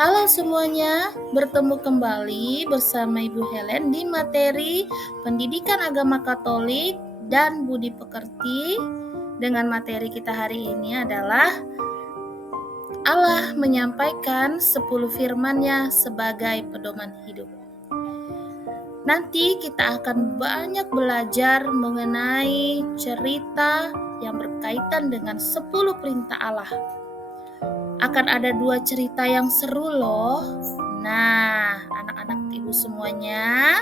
Halo semuanya, bertemu kembali bersama Ibu Helen di materi Pendidikan Agama Katolik dan Budi Pekerti. Dengan materi kita hari ini adalah Allah menyampaikan 10 firman-Nya sebagai pedoman hidup. Nanti kita akan banyak belajar mengenai cerita yang berkaitan dengan 10 perintah Allah. Akan ada 2 cerita yang seru loh. Nah, anak-anak ibu semuanya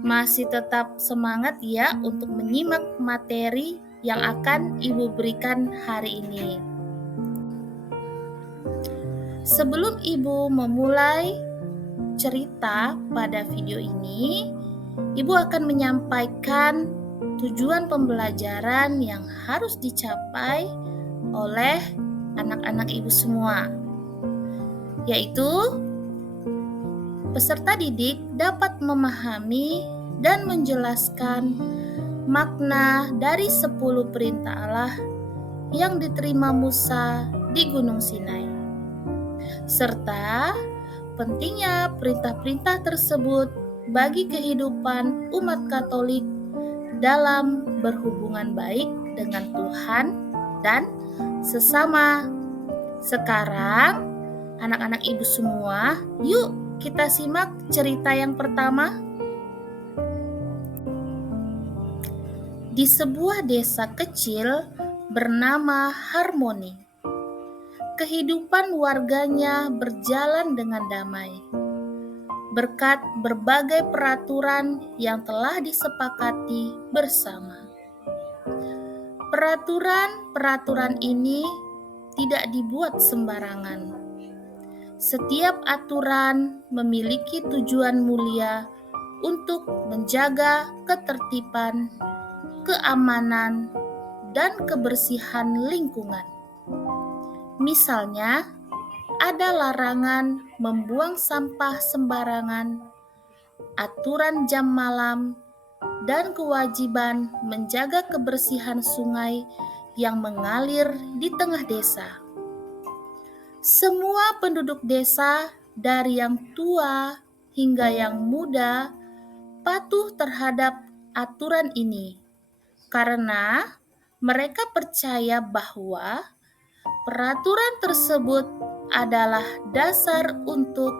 masih tetap semangat ya untuk menyimak materi yang akan ibu berikan hari ini. Sebelum ibu memulai cerita pada video ini, ibu akan menyampaikan tujuan pembelajaran yang harus dicapai oleh anak-anak ibu semua, yaitu peserta didik dapat memahami dan menjelaskan makna dari 10 perintah Allah yang diterima Musa di Gunung Sinai, serta pentingnya perintah-perintah tersebut bagi kehidupan umat Katolik dalam berhubungan baik dengan Tuhan dan sesama. Sekarang, anak-anak ibu semua, yuk kita simak cerita yang pertama. Di sebuah desa kecil bernama Harmoni, kehidupan warganya berjalan dengan damai. Berkat berbagai peraturan yang telah disepakati bersama. Peraturan-peraturan ini tidak dibuat sembarangan. Setiap aturan memiliki tujuan mulia untuk menjaga ketertiban, keamanan, dan kebersihan lingkungan. Misalnya, ada larangan membuang sampah sembarangan, aturan jam malam, dan kewajiban menjaga kebersihan sungai yang mengalir di tengah desa. Semua penduduk desa, dari yang tua hingga yang muda, patuh terhadap aturan ini karena mereka percaya bahwa peraturan tersebut adalah dasar untuk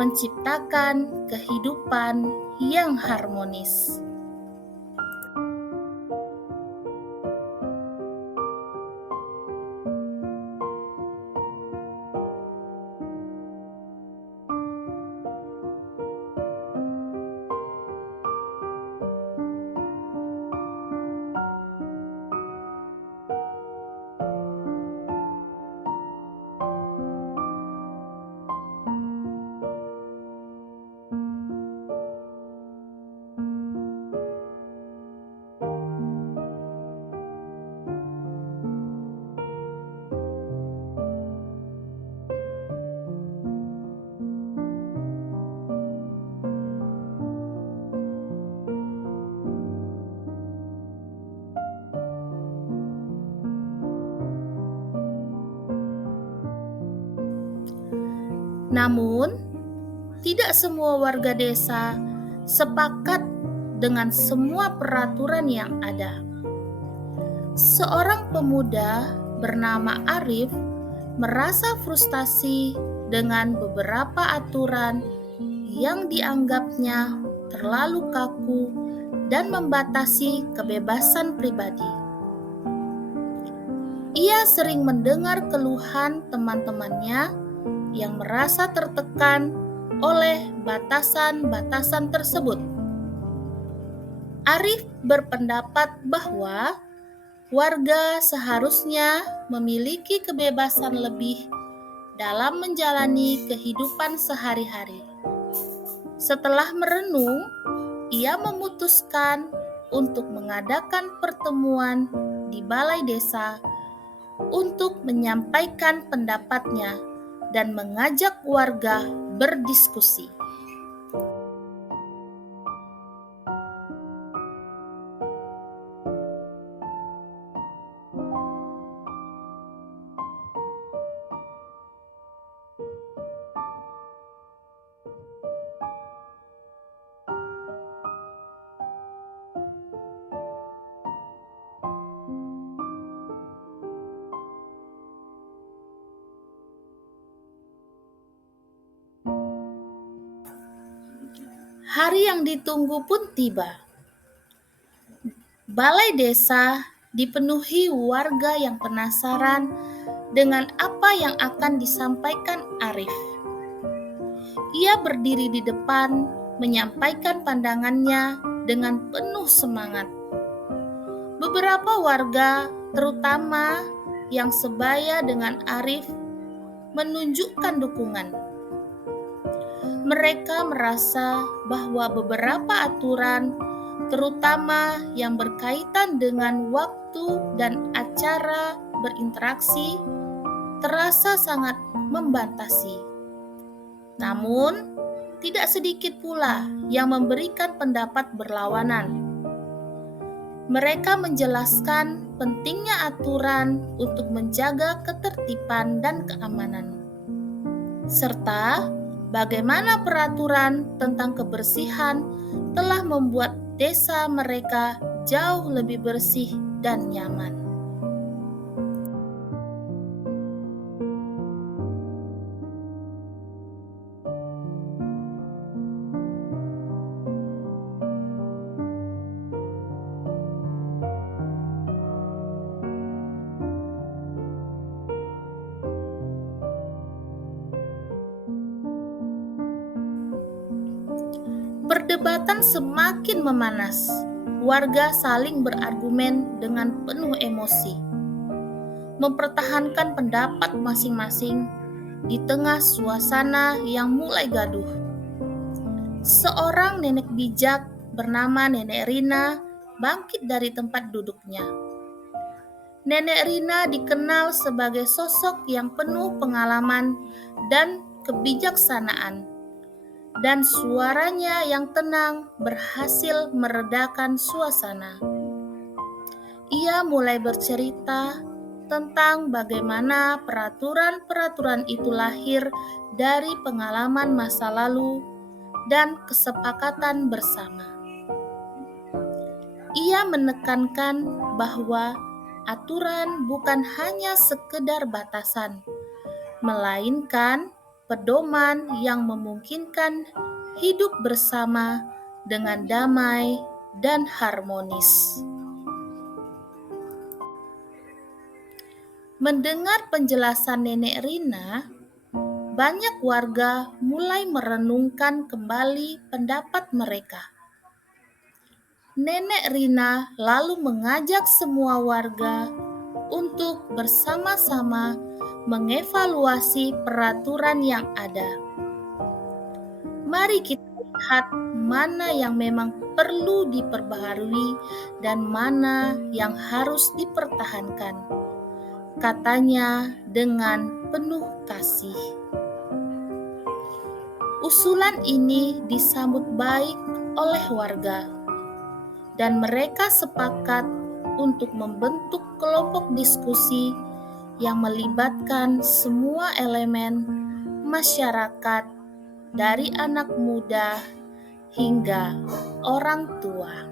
menciptakan kehidupan yang harmonis. Namun, tidak semua warga desa sepakat dengan semua peraturan yang ada. Seorang pemuda bernama Arif merasa frustasi dengan beberapa aturan yang dianggapnya terlalu kaku dan membatasi kebebasan pribadi. Ia sering mendengar keluhan teman-temannya yang merasa tertekan oleh batasan-batasan tersebut. Arif berpendapat bahwa warga seharusnya memiliki kebebasan lebih dalam menjalani kehidupan sehari-hari. Setelah merenung, ia memutuskan untuk mengadakan pertemuan di balai desa untuk menyampaikan pendapatnya dan mengajak warga berdiskusi. Hari yang ditunggu pun tiba. Balai desa dipenuhi warga yang penasaran dengan apa yang akan disampaikan Arif. Ia berdiri di depan, menyampaikan pandangannya dengan penuh semangat. Beberapa warga, terutama yang sebaya dengan Arif, menunjukkan dukungan. Mereka merasa bahwa beberapa aturan, terutama yang berkaitan dengan waktu dan acara berinteraksi, terasa sangat membatasi. Namun, tidak sedikit pula yang memberikan pendapat berlawanan. Mereka menjelaskan pentingnya aturan untuk menjaga ketertiban dan keamanan, serta bagaimana peraturan tentang kebersihan telah membuat desa mereka jauh lebih bersih dan nyaman. Perdebatan semakin memanas. Warga saling berargumen dengan penuh emosi, mempertahankan pendapat masing-masing di tengah suasana yang mulai gaduh. Seorang nenek bijak bernama Nenek Rina bangkit dari tempat duduknya. Nenek Rina dikenal sebagai sosok yang penuh pengalaman dan kebijaksanaan, dan suaranya yang tenang berhasil meredakan suasana. Ia mulai bercerita tentang bagaimana peraturan-peraturan itu lahir dari pengalaman masa lalu dan kesepakatan bersama. Ia menekankan bahwa aturan bukan hanya sekedar batasan, melainkan pedoman yang memungkinkan hidup bersama dengan damai dan harmonis. Mendengar penjelasan Nenek Rina, banyak warga mulai merenungkan kembali pendapat mereka. Nenek Rina lalu mengajak semua warga untuk bersama-sama mengevaluasi peraturan yang ada. Mari kita lihat mana yang memang perlu diperbaharui dan mana yang harus dipertahankan, katanya dengan penuh kasih. Usulan ini disambut baik oleh warga, dan mereka sepakat untuk membentuk kelompok diskusi yang melibatkan semua elemen masyarakat, dari anak muda hingga orang tua.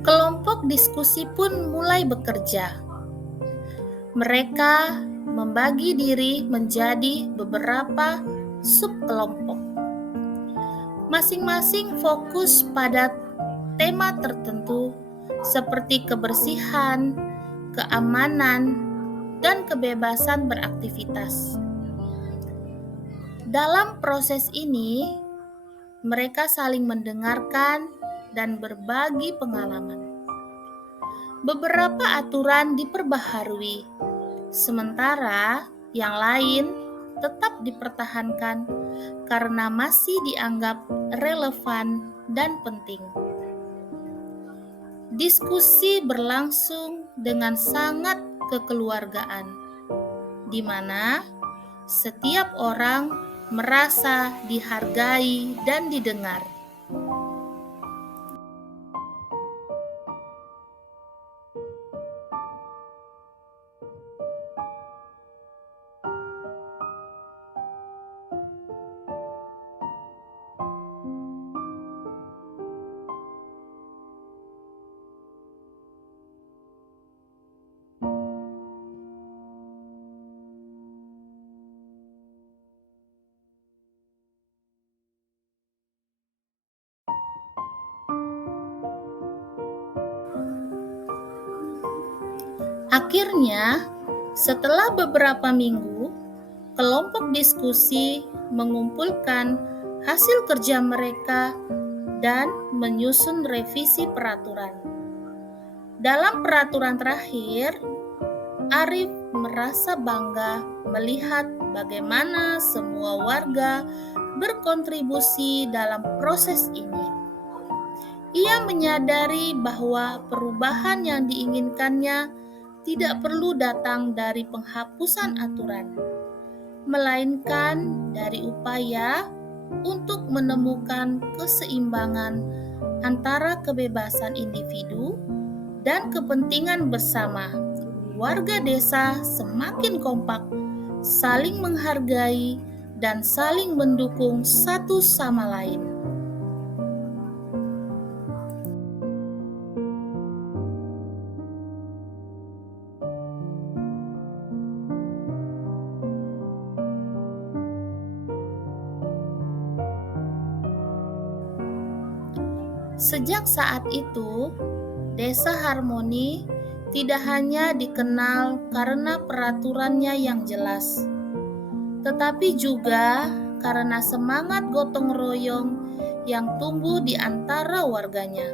Kelompok diskusi pun mulai bekerja. Mereka membagi diri menjadi beberapa subkelompok. Masing-masing fokus pada tema tertentu seperti kebersihan, keamanan, dan kebebasan beraktivitas. Dalam proses ini, mereka saling mendengarkan dan berbagi pengalaman. Beberapa aturan diperbaharui, sementara yang lain tetap dipertahankan karena masih dianggap relevan dan penting. Diskusi berlangsung dengan sangat kekeluargaan, di mana setiap orang merasa dihargai dan didengar. Akhirnya, setelah beberapa minggu, kelompok diskusi mengumpulkan hasil kerja mereka dan menyusun revisi peraturan. Dalam peraturan terakhir, Arif merasa bangga melihat bagaimana semua warga berkontribusi dalam proses ini. Ia menyadari bahwa perubahan yang diinginkannya tidak perlu datang dari penghapusan aturan, melainkan dari upaya untuk menemukan keseimbangan antara kebebasan individu dan kepentingan bersama. Warga desa semakin kompak, saling menghargai, dan saling mendukung satu sama lain. Sejak saat itu, Desa Harmoni tidak hanya dikenal karena peraturannya yang jelas, tetapi juga karena semangat gotong royong yang tumbuh di antara warganya.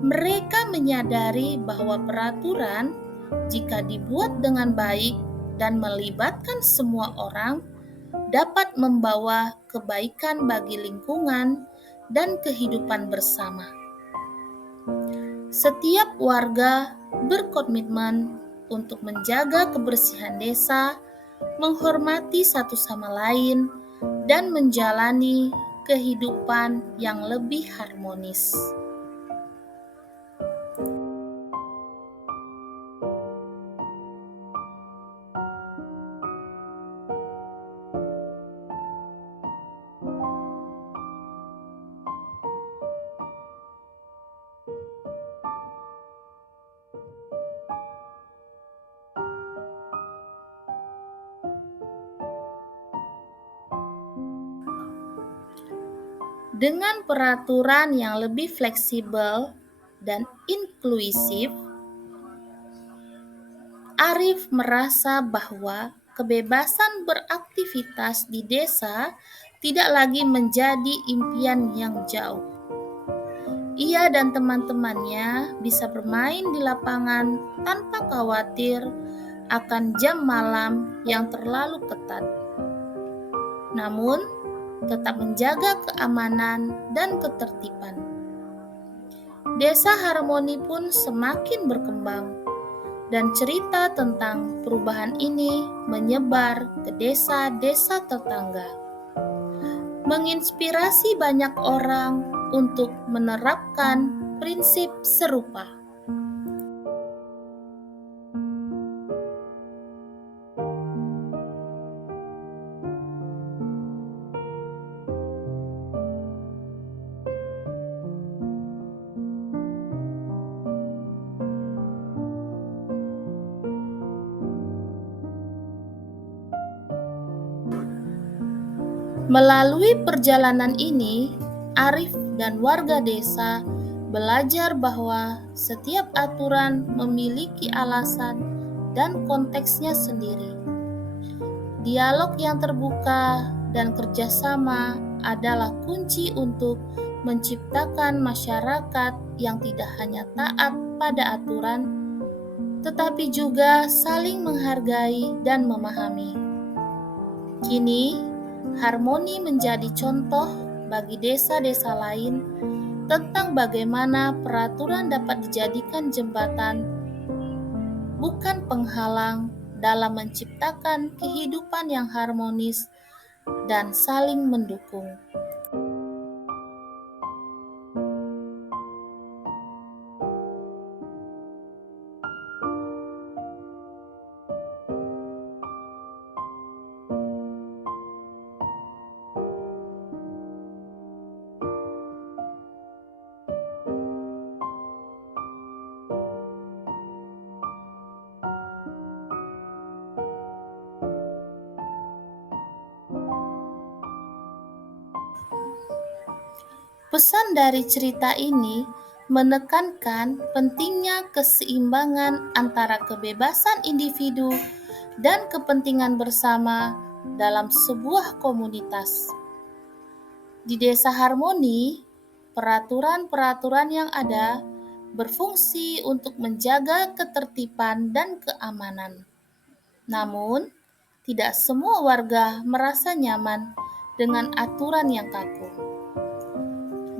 Mereka menyadari bahwa peraturan, jika dibuat dengan baik dan melibatkan semua orang, dapat membawa kebaikan bagi lingkungan dan kehidupan bersama. Setiap warga berkomitmen untuk menjaga kebersihan desa, menghormati satu sama lain, dan menjalani kehidupan yang lebih harmonis. Dengan peraturan yang lebih fleksibel dan inklusif, Arif merasa bahwa kebebasan beraktivitas di desa tidak lagi menjadi impian yang jauh. Ia dan teman-temannya bisa bermain di lapangan tanpa khawatir akan jam malam yang terlalu ketat. Namun, tetap menjaga keamanan dan ketertiban. Desa Harmoni pun semakin berkembang, dan cerita tentang perubahan ini menyebar ke desa-desa tetangga, menginspirasi banyak orang untuk menerapkan prinsip serupa. Melalui perjalanan ini, Arif dan warga desa belajar bahwa setiap aturan memiliki alasan dan konteksnya sendiri. Dialog yang terbuka dan kerjasama adalah kunci untuk menciptakan masyarakat yang tidak hanya taat pada aturan, tetapi juga saling menghargai dan memahami. Kini, Harmoni menjadi contoh bagi desa-desa lain tentang bagaimana peraturan dapat dijadikan jembatan, bukan penghalang, dalam menciptakan kehidupan yang harmonis dan saling mendukung. Pesan dari cerita ini menekankan pentingnya keseimbangan antara kebebasan individu dan kepentingan bersama dalam sebuah komunitas. Di desa harmoni, peraturan-peraturan yang ada berfungsi untuk menjaga ketertiban dan keamanan. Namun, tidak semua warga merasa nyaman dengan aturan yang kaku.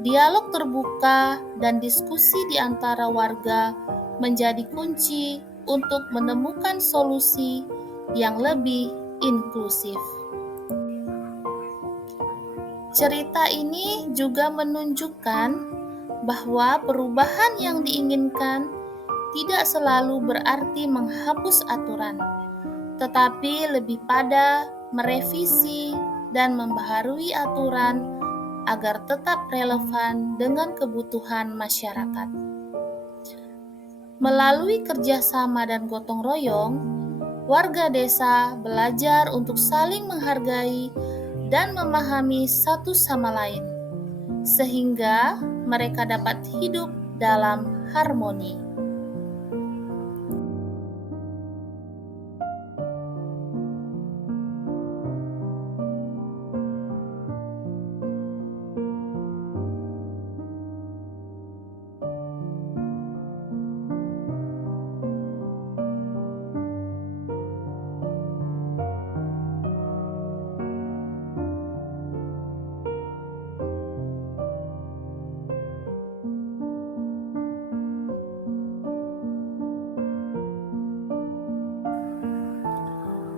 Dialog terbuka dan diskusi di antara warga menjadi kunci untuk menemukan solusi yang lebih inklusif. Cerita ini juga menunjukkan bahwa perubahan yang diinginkan tidak selalu berarti menghapus aturan, tetapi lebih pada merevisi dan membaharui aturan agar tetap relevan dengan kebutuhan masyarakat. Melalui kerjasama dan gotong royong, warga desa belajar untuk saling menghargai dan memahami satu sama lain, sehingga mereka dapat hidup dalam harmoni.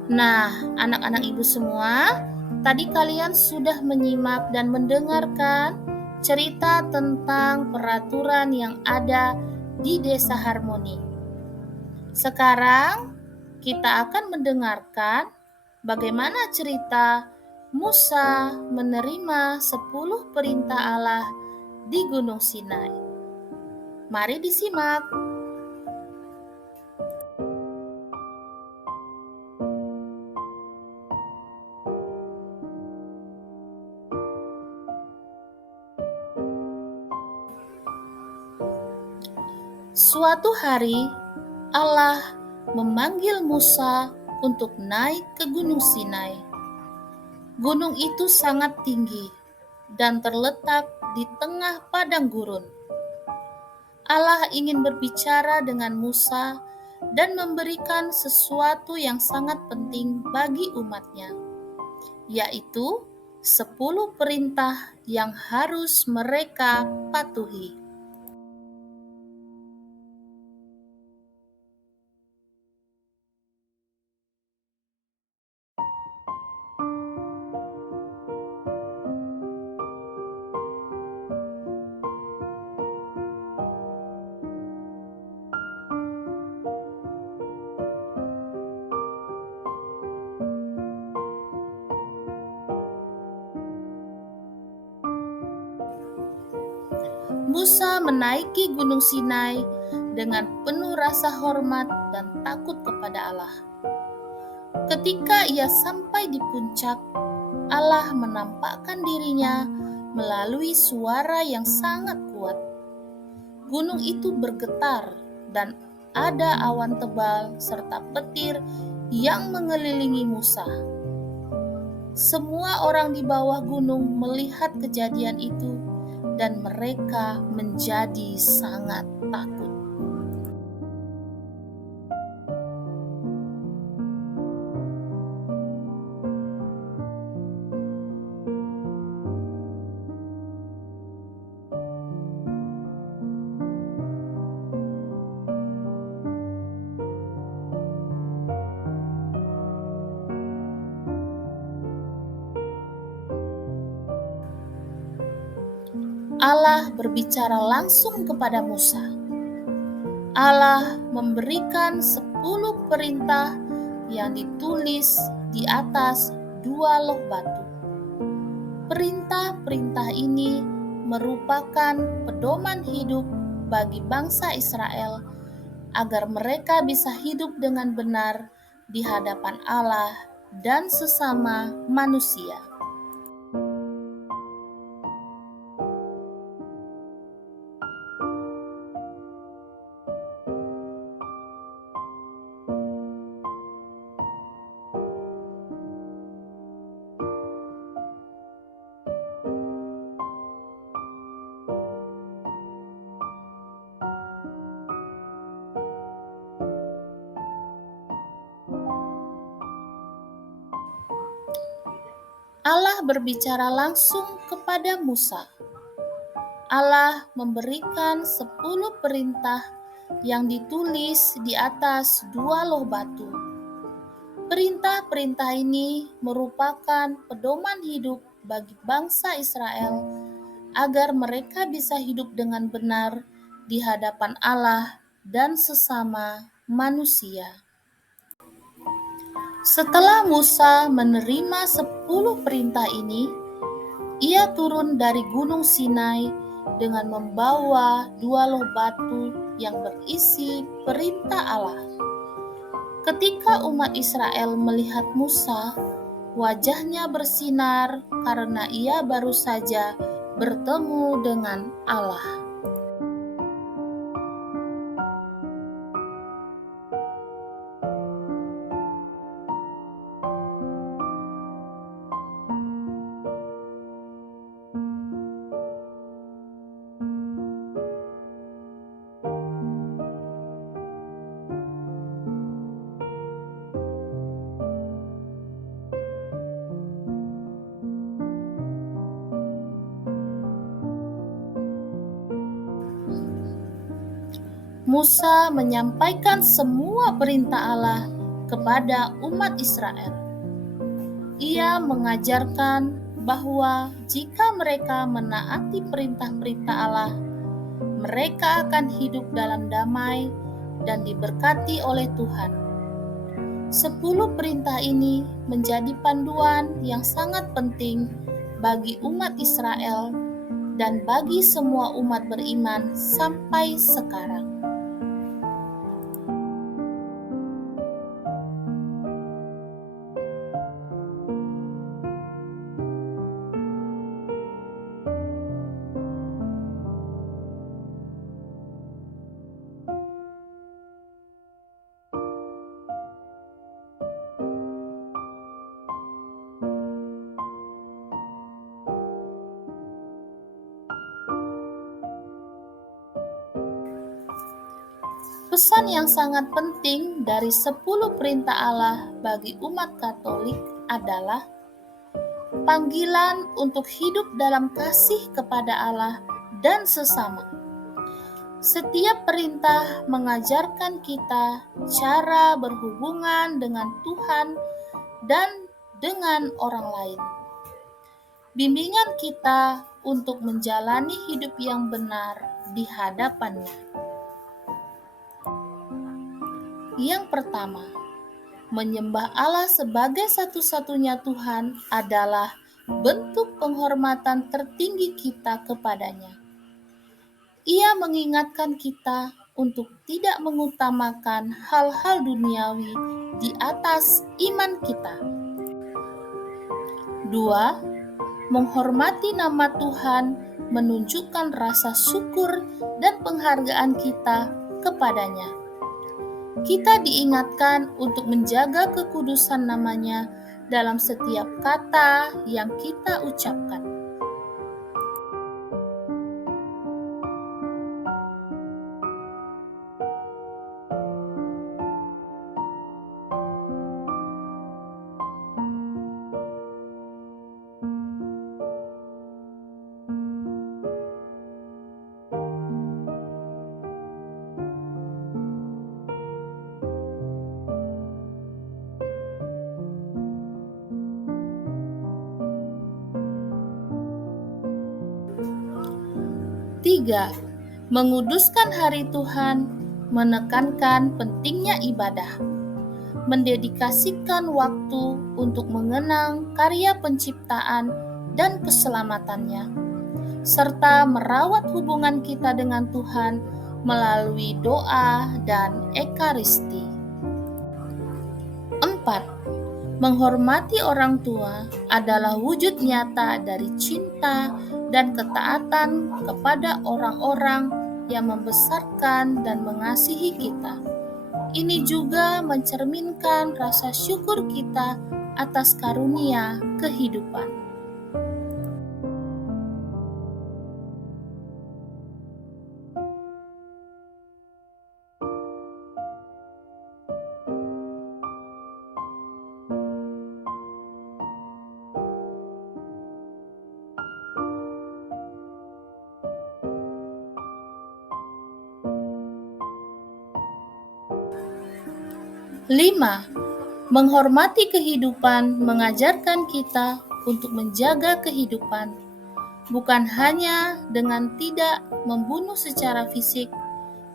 Nah, anak-anak ibu semua, tadi kalian sudah menyimak dan mendengarkan cerita tentang peraturan yang ada di Desa Harmoni. Sekarang kita akan mendengarkan bagaimana cerita Musa menerima 10 perintah Allah di Gunung Sinai. Mari disimak. Suatu hari, Allah memanggil Musa untuk naik ke Gunung Sinai. Gunung itu sangat tinggi dan terletak di tengah padang gurun. Allah ingin berbicara dengan Musa dan memberikan sesuatu yang sangat penting bagi umatnya, yaitu 10 perintah yang harus mereka patuhi. Musa menaiki Gunung Sinai dengan penuh rasa hormat dan takut kepada Allah. Ketika ia sampai di puncak, Allah menampakkan dirinya melalui suara yang sangat kuat. Gunung itu bergetar dan ada awan tebal serta petir yang mengelilingi Musa. Semua orang di bawah gunung melihat kejadian itu dan mereka menjadi sangat takut. Allah berbicara langsung kepada Musa. Allah memberikan 10 perintah yang ditulis di atas 2 loh batu. Perintah-perintah ini merupakan pedoman hidup bagi bangsa Israel agar mereka bisa hidup dengan benar di hadapan Allah dan sesama manusia. Allah berbicara langsung kepada Musa. Allah memberikan 10 perintah yang ditulis di atas 2 loh batu. Perintah-perintah ini merupakan pedoman hidup bagi bangsa Israel agar mereka bisa hidup dengan benar di hadapan Allah dan sesama manusia. Setelah Musa menerima 10 perintah ini, ia turun dari Gunung Sinai dengan membawa 2 loh batu yang berisi perintah Allah. Ketika umat Israel melihat Musa, wajahnya bersinar karena ia baru saja bertemu dengan Allah. Musa menyampaikan semua perintah Allah kepada umat Israel. Ia mengajarkan bahwa jika mereka menaati perintah-perintah Allah, mereka akan hidup dalam damai dan diberkati oleh Tuhan. 10 perintah ini menjadi panduan yang sangat penting bagi umat Israel dan bagi semua umat beriman sampai sekarang. Pesan yang sangat penting dari 10 perintah Allah bagi umat Katolik adalah panggilan untuk hidup dalam kasih kepada Allah dan sesama. Setiap perintah mengajarkan kita cara berhubungan dengan Tuhan dan dengan orang lain. Bimbingan kita untuk menjalani hidup yang benar di hadapan-Nya. Yang pertama, menyembah Allah sebagai satu-satunya Tuhan adalah bentuk penghormatan tertinggi kita kepadanya. Ia mengingatkan kita untuk tidak mengutamakan hal-hal duniawi di atas iman kita. 2. Menghormati nama Tuhan menunjukkan rasa syukur dan penghargaan kita kepadanya. Kita diingatkan untuk menjaga kekudusan nama-Nya dalam setiap kata yang kita ucapkan. 3. Menguduskan hari Tuhan, menekankan pentingnya ibadah, mendedikasikan waktu untuk mengenang karya penciptaan dan keselamatannya, serta merawat hubungan kita dengan Tuhan melalui doa dan ekaristi. 4. Menghormati orang tua adalah wujud nyata dari cinta dan ketaatan kepada orang-orang yang membesarkan dan mengasihi kita. Ini juga mencerminkan rasa syukur kita atas karunia kehidupan. Lima, menghormati kehidupan mengajarkan kita untuk menjaga kehidupan, bukan hanya dengan tidak membunuh secara fisik,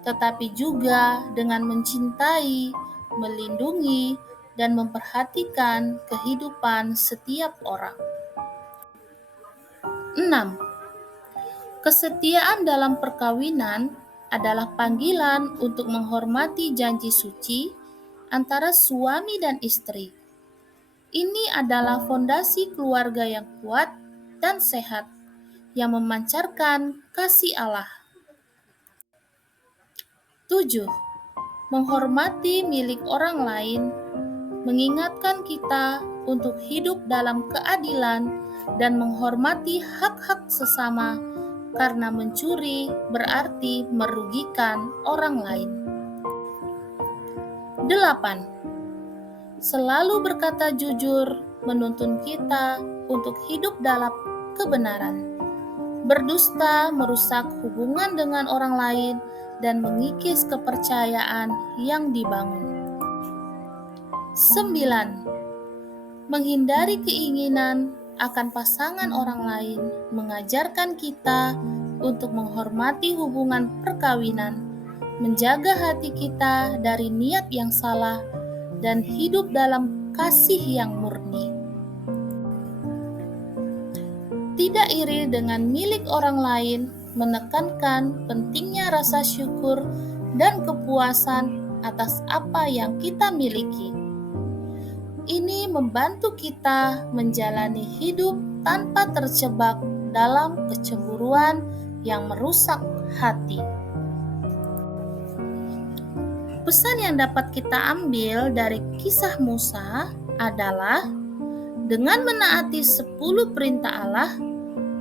tetapi juga dengan mencintai, melindungi, dan memperhatikan kehidupan setiap orang. 6. Kesetiaan dalam perkawinan adalah panggilan untuk menghormati janji suci antara suami dan istri. Ini adalah fondasi keluarga yang kuat dan sehat, yang memancarkan kasih Allah. 7. Menghormati milik orang lain mengingatkan kita untuk hidup dalam keadilan dan menghormati hak-hak sesama, karena mencuri berarti merugikan orang lain. 8. Selalu berkata jujur menuntun kita untuk hidup dalam kebenaran. Berdusta merusak hubungan dengan orang lain dan mengikis kepercayaan yang dibangun. 9. Menghindari keinginan akan pasangan orang lain mengajarkan kita untuk menghormati hubungan perkawinan, menjaga hati kita dari niat yang salah, dan hidup dalam kasih yang murni. Tidak iri dengan milik orang lain menekankan pentingnya rasa syukur dan kepuasan atas apa yang kita miliki. Ini membantu kita menjalani hidup tanpa terjebak dalam kecemburuan yang merusak hati. Pesan yang dapat kita ambil dari kisah Musa adalah, dengan menaati 10 perintah Allah,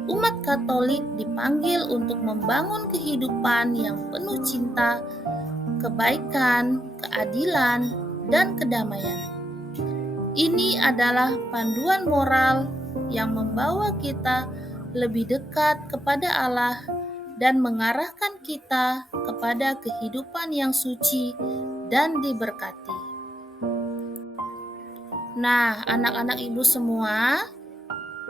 umat Katolik dipanggil untuk membangun kehidupan yang penuh cinta, kebaikan, keadilan, dan kedamaian. Ini adalah panduan moral yang membawa kita lebih dekat kepada Allah dan mengarahkan kita kepada kehidupan yang suci dan diberkati. Nah, anak-anak ibu semua,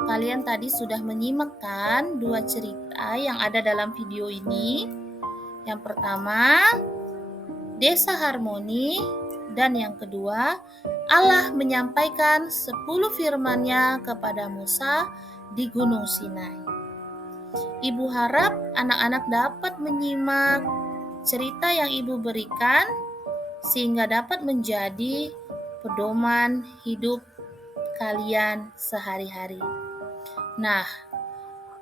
kalian tadi sudah menyimak kan 2 cerita yang ada dalam video ini. Yang pertama, Desa Harmoni, dan yang kedua, Allah menyampaikan 10 firman-Nya kepada Musa di Gunung Sinai. Ibu harap anak-anak dapat menyimak cerita yang ibu berikan sehingga dapat menjadi pedoman hidup kalian sehari-hari. Nah,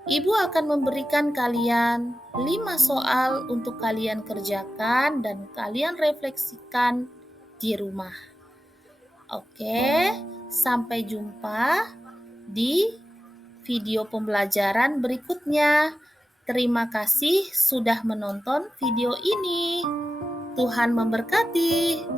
ibu akan memberikan kalian 5 soal untuk kalian kerjakan dan kalian refleksikan di rumah. Oke, sampai jumpa di video pembelajaran berikutnya. Terima kasih sudah menonton video ini. Tuhan memberkati.